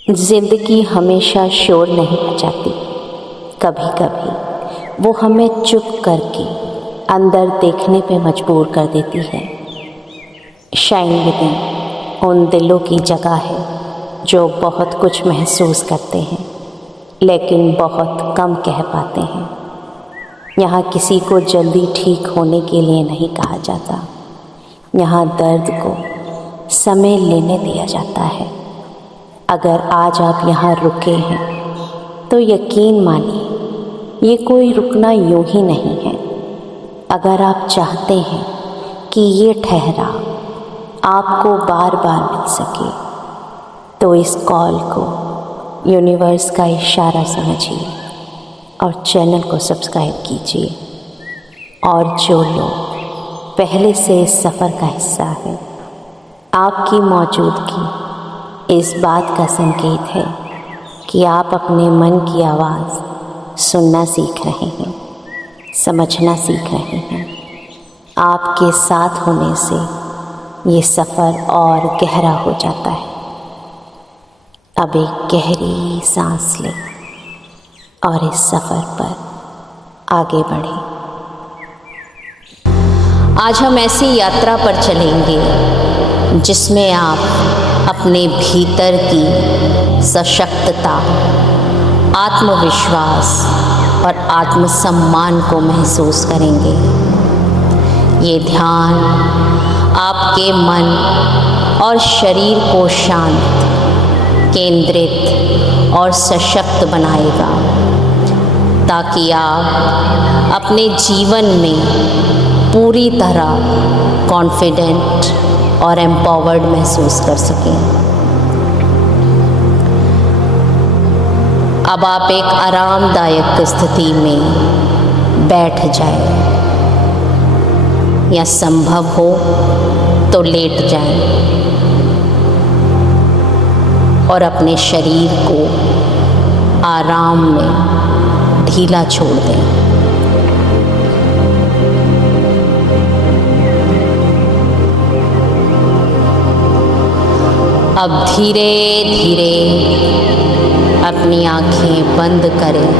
जिंदगी हमेशा शोर नहीं मचाती, कभी कभी वो हमें चुप करके अंदर देखने पे मजबूर कर देती है। शाइन विदिन उन दिलों की जगह है जो बहुत कुछ महसूस करते हैं लेकिन बहुत कम कह पाते हैं। यहाँ किसी को जल्दी ठीक होने के लिए नहीं कहा जाता, यहाँ दर्द को समय लेने दिया जाता है। अगर आज आप यहाँ रुके हैं तो यकीन मानिए ये कोई रुकना यूं ही नहीं है। अगर आप चाहते हैं कि ये ठहराव आपको बार बार मिल सके तो इस कॉल को यूनिवर्स का इशारा समझिए और चैनल को सब्सक्राइब कीजिए। और जो लोग पहले से इस सफ़र का हिस्सा है, आपकी मौजूदगी इस बात का संकेत है कि आप अपने मन की आवाज़ सुनना सीख रहे हैं, समझना सीख रहे हैं। आपके साथ होने से ये सफ़र और गहरा हो जाता है। अब एक गहरी सांस लें और इस सफ़र पर आगे बढ़ें। आज हम ऐसी यात्रा पर चलेंगे जिसमें आप अपने भीतर की सशक्तता, आत्मविश्वास और आत्मसम्मान को महसूस करेंगे। ये ध्यान आपके मन और शरीर को शांत, केंद्रित और सशक्त बनाएगा ताकि आप अपने जीवन में पूरी तरह कॉन्फिडेंट और एम्पावर्ड महसूस कर सकें। अब आप एक आरामदायक स्थिति में बैठ जाएं या संभव हो तो लेट जाएं और अपने शरीर को आराम में ढीला छोड़ दें। अब धीरे धीरे अपनी आँखें बंद करें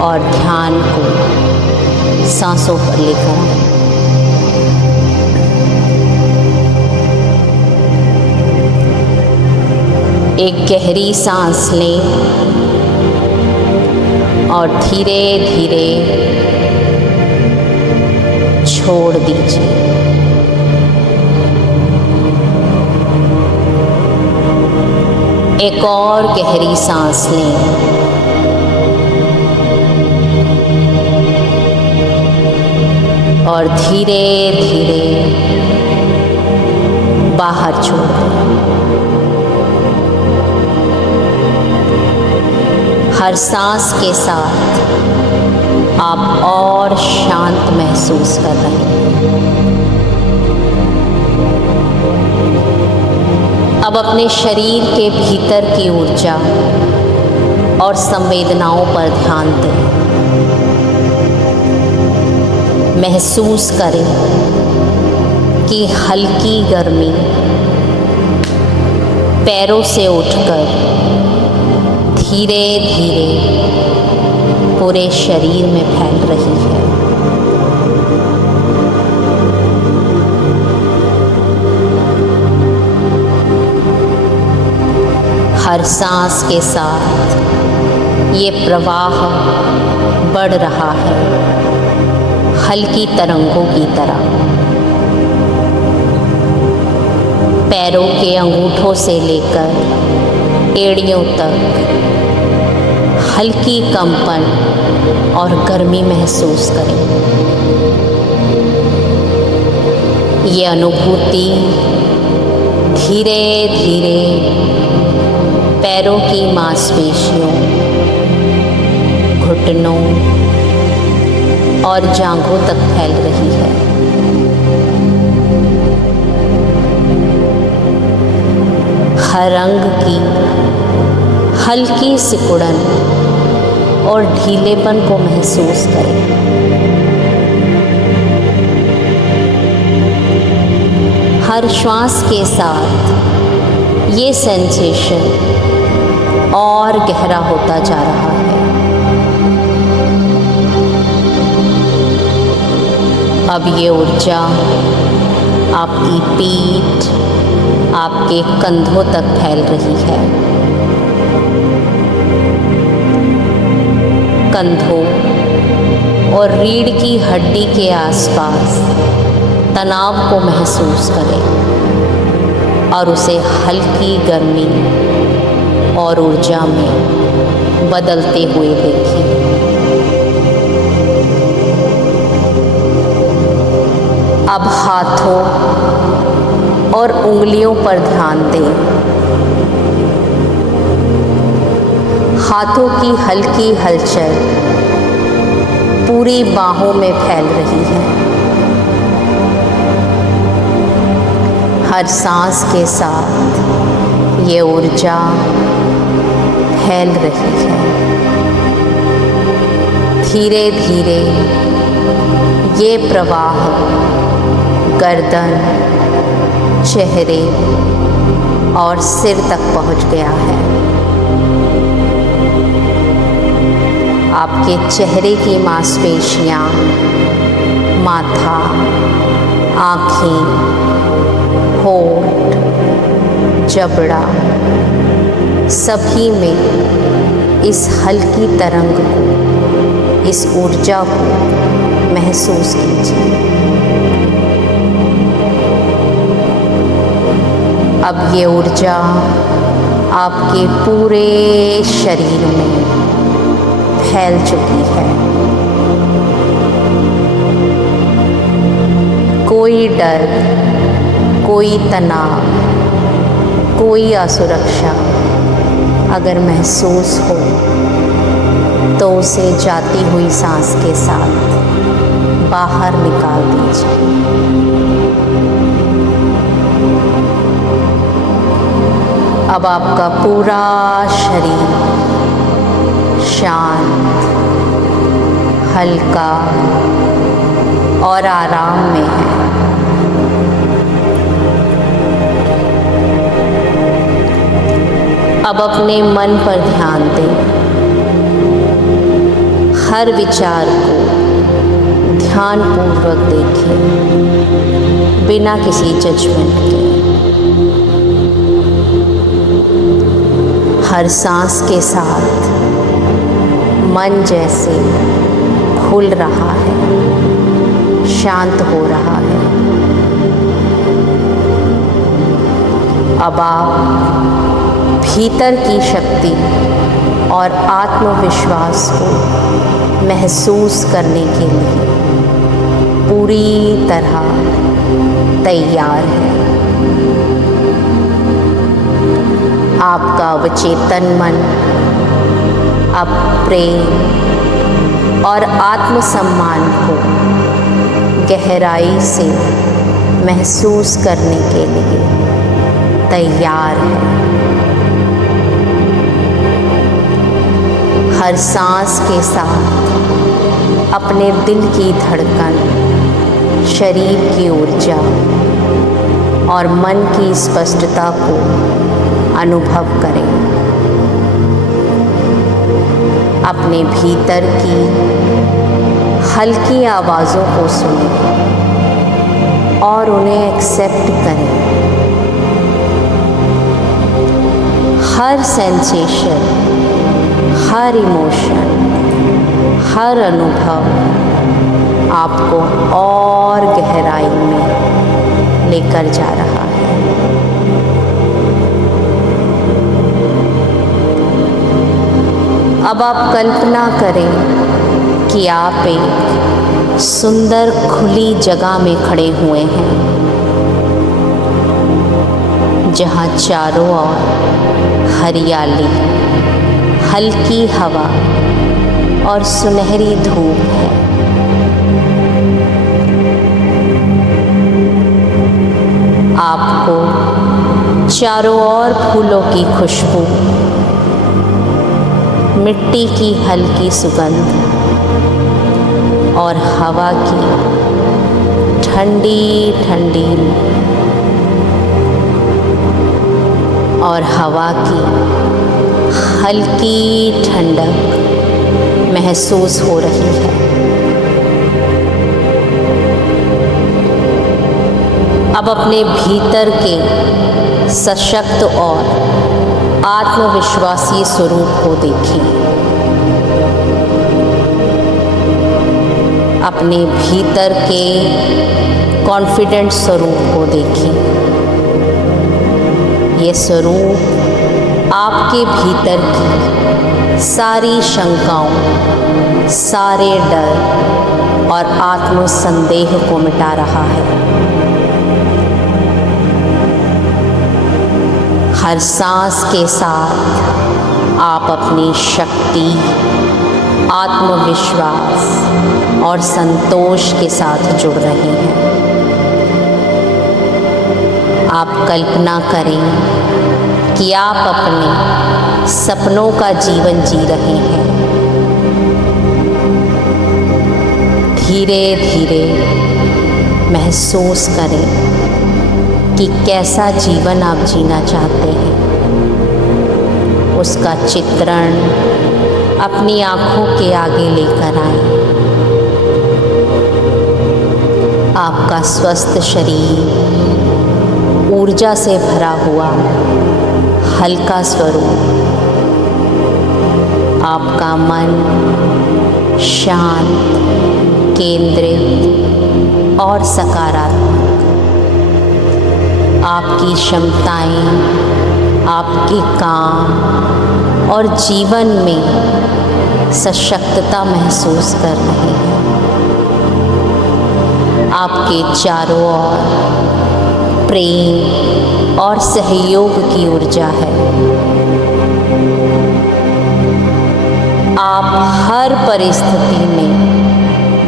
और ध्यान को सांसों पर लेकर आएं। एक गहरी सांस लें और धीरे धीरे छोड़ दीजिए। एक और गहरी सांस लें और धीरे धीरे बाहर छोड़ दें। हर सांस के साथ आप और शांत महसूस कर रहे हैं। अब अपने शरीर के भीतर की ऊर्जा और संवेदनाओं पर ध्यान दें। महसूस करें कि हल्की गर्मी पैरों से उठकर धीरे धीरे पूरे शरीर में फैल रही है। हर सांस के साथ ये प्रवाह बढ़ रहा है, हल्की तरंगों की तरह। पैरों के अंगूठों से लेकर एड़ियों तक हल्की कंपन और गर्मी महसूस करें। ये अनुभूति धीरे धीरे पैरों की मांसपेशियों, घुटनों और जांघों तक फैल रही है। हर अंग की हल्की सिकुड़न और ढीलेपन को महसूस करें। हर श्वास के साथ ये सेंसेशन और गहरा होता जा रहा है। अब ये ऊर्जा आपकी पीठ, आपके कंधों तक फैल रही है। कंधों और रीढ़ की हड्डी के आसपास तनाव को महसूस करें और उसे हल्की गर्मी और ऊर्जा में बदलते हुए देखें। अब हाथों और उंगलियों पर ध्यान दें। हाथों की हल्की हलचल पूरी बाहों में फैल रही है। हर सांस के साथ ये ऊर्जा फैल रही है। धीरे धीरे ये प्रवाह गर्दन, चेहरे और सिर तक पहुंच गया है। आपके चेहरे की मांसपेशियां, माथा, आँखें, होंठ, जबड़ा सभी में इस हल्की तरंग को, इस ऊर्जा को महसूस कीजिए। अब ये ऊर्जा आपके पूरे शरीर में फैल चुकी है। कोई डर, कोई तनाव, कोई असुरक्षा अगर महसूस हो तो उसे जाती हुई सांस के साथ बाहर निकाल दीजिए। अब आपका पूरा शरीर शांत, हल्का और आराम में है। अब अपने मन पर ध्यान दें। हर विचार को ध्यानपूर्वक देखें, बिना किसी जजमेंट के। हर सांस के साथ मन जैसे खुल रहा है, शांत हो रहा है। अब आप भीतर की शक्ति और आत्मविश्वास को महसूस करने के लिए पूरी तरह तैयार हैं। आपका अवचेतन मन अब प्रेम और आत्मसम्मान को गहराई से महसूस करने के लिए तैयार है। हर सांस के साथ अपने दिल की धड़कन, शरीर की ऊर्जा और मन की स्पष्टता को अनुभव करें। अपने भीतर की हल्की आवाज़ों को सुनें और उन्हें एक्सेप्ट करें। हर सेंसेशन, हर इमोशन, हर अनुभव आपको और गहराई में लेकर जा रहा है। अब आप कल्पना करें कि आप एक सुंदर खुली जगह में खड़े हुए हैं, जहाँ चारों ओर हरियाली, हल्की हवा और सुनहरी धूप है। आपको चारों ओर फूलों की खुशबू, मिट्टी की हल्की सुगंध और हवा की ठंडी ठंडी और हवा की हल्की ठंडक महसूस हो रही है। अब अपने भीतर के सशक्त और आत्मविश्वासी स्वरूप को देखें। अपने भीतर के कॉन्फिडेंट स्वरूप को देखें। ये स्वरूप आपके भीतर की सारी शंकाओं, सारे डर और आत्मसंदेह को मिटा रहा है। हर सांस के साथ आप अपनी शक्ति, आत्मविश्वास और संतोष के साथ जुड़ रहे हैं। आप कल्पना करें कि आप अपने सपनों का जीवन जी रहे हैं। धीरे धीरे महसूस करें कि कैसा जीवन आप जीना चाहते हैं। उसका चित्रण अपनी आँखों के आगे लेकर आएं। आपका स्वस्थ शरीर, ऊर्जा से भरा हुआ हल्का स्वरूप, आपका मन शांत, केंद्रित और सकारात्मक। आपकी क्षमताएं, आपके काम और जीवन में सशक्तता महसूस कर रहे हैं। आपके चारों ओर प्रेम और सहयोग की ऊर्जा है। आप हर परिस्थिति में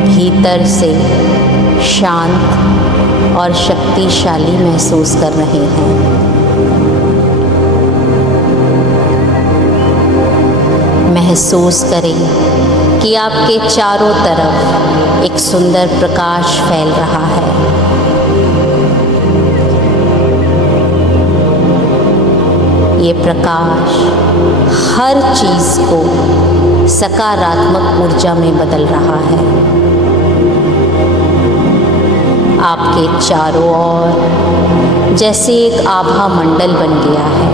भीतर से शांत और शक्तिशाली महसूस कर रहे हैं। महसूस करें कि आपके चारों तरफ एक सुंदर प्रकाश फैल रहा है। ये प्रकाश हर चीज़ को सकारात्मक ऊर्जा में बदल रहा है। आपके चारों ओर जैसे एक आभा मंडल बन गया है,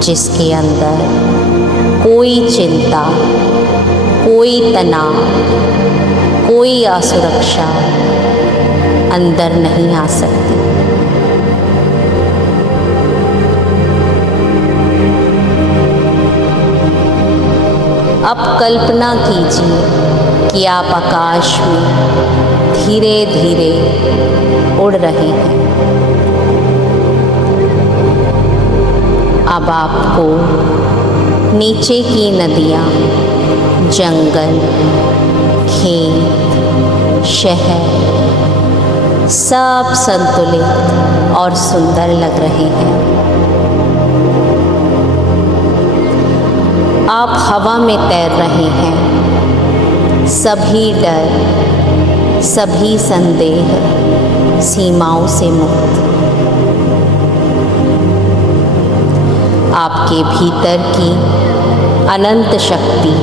जिसके अंदर कोई चिंता, कोई तनाव, कोई असुरक्षा अंदर नहीं आ सकती। अब कल्पना कीजिए कि आप आकाश में धीरे धीरे उड़ रहे हैं। अब आपको नीचे की नदियाँ, जंगल, खेत, शहर सब संतुलित और सुंदर लग रहे हैं। आप हवा में तैर रहे हैं। सभी डर, सभी संदेह सीमाओं से मुक्त। आपके भीतर की अनंत शक्ति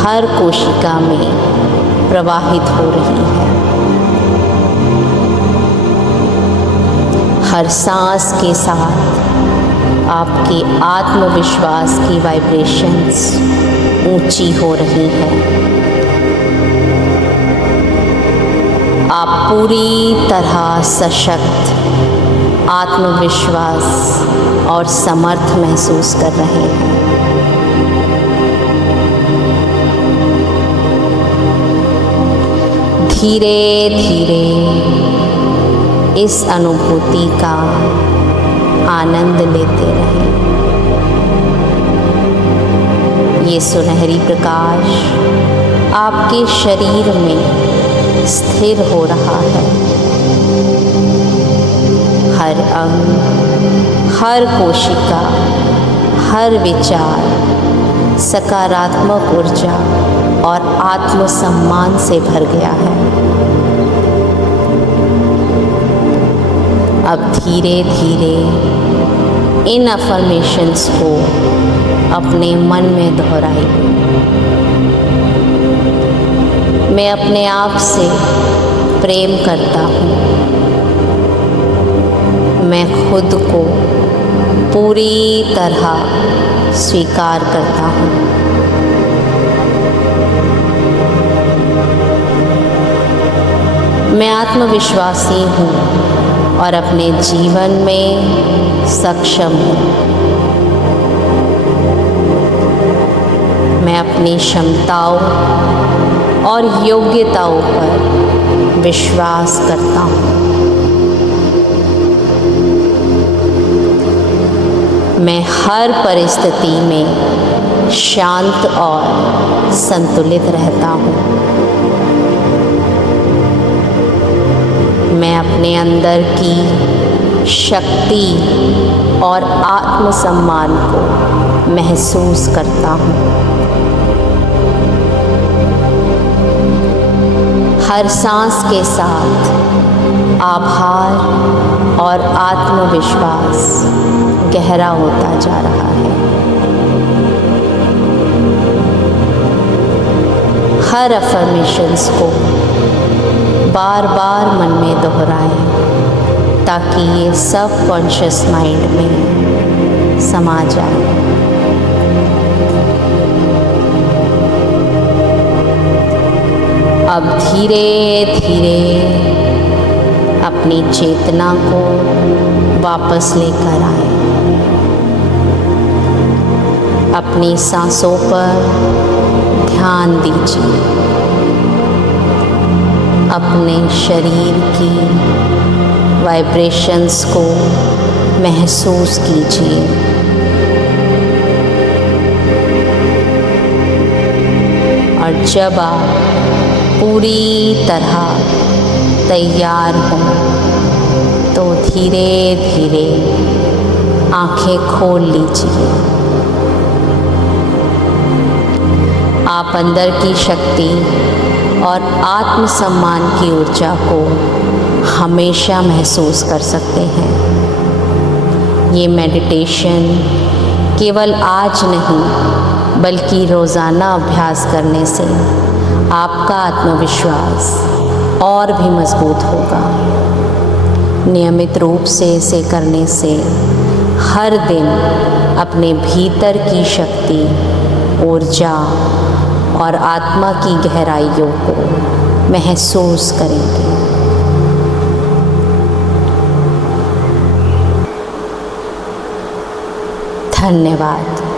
हर कोशिका में प्रवाहित हो रही है। हर सांस के साथ आपके आत्मविश्वास की वाइब्रेशंस ऊंची हो रही हैं। आप पूरी तरह सशक्त, आत्मविश्वास और समर्थ महसूस कर रहे हैं। धीरे धीरे इस अनुभूति का आनंद लेते रहें। ये सुनहरी प्रकाश आपके शरीर में स्थिर हो रहा है। हर अंग, हर कोशिका, हर विचार सकारात्मक ऊर्जा और आत्मसम्मान से भर गया है। अब धीरे धीरे इन अफर्मेशंस को अपने मन में दोहराइए। मैं अपने आप से प्रेम करता हूँ। मैं खुद को पूरी तरह स्वीकार करता हूँ। मैं आत्मविश्वासी हूँ और अपने जीवन में सक्षम हूँ। मैं अपनी क्षमताओं और योग्यताओं पर विश्वास करता हूँ। मैं हर परिस्थिति में शांत और संतुलित रहता हूँ। मैं अपने अंदर की शक्ति और आत्मसम्मान को महसूस करता हूँ। हर सांस के साथ आभार और आत्मविश्वास गहरा होता जा रहा है। हर अफर्मेशंस को बार बार मन में दोहराएं ताकि ये सबकॉन्शियस माइंड में समा जाए। अब धीरे धीरे अपनी चेतना को वापस लेकर आए। अपनी सांसों पर ध्यान दीजिए। अपने शरीर की वाइब्रेशंस को महसूस कीजिए। और जब आप पूरी तरह तैयार हों तो धीरे धीरे आंखें खोल लीजिए। आप अंदर की शक्ति और आत्मसम्मान की ऊर्जा को हमेशा महसूस कर सकते हैं। ये मेडिटेशन केवल आज नहीं बल्कि रोज़ाना अभ्यास करने से आपका आत्मविश्वास और भी मजबूत होगा। नियमित रूप से इसे करने से हर दिन अपने भीतर की शक्ति, ऊर्जा और आत्मा की गहराइयों को महसूस करेंगे। धन्यवाद।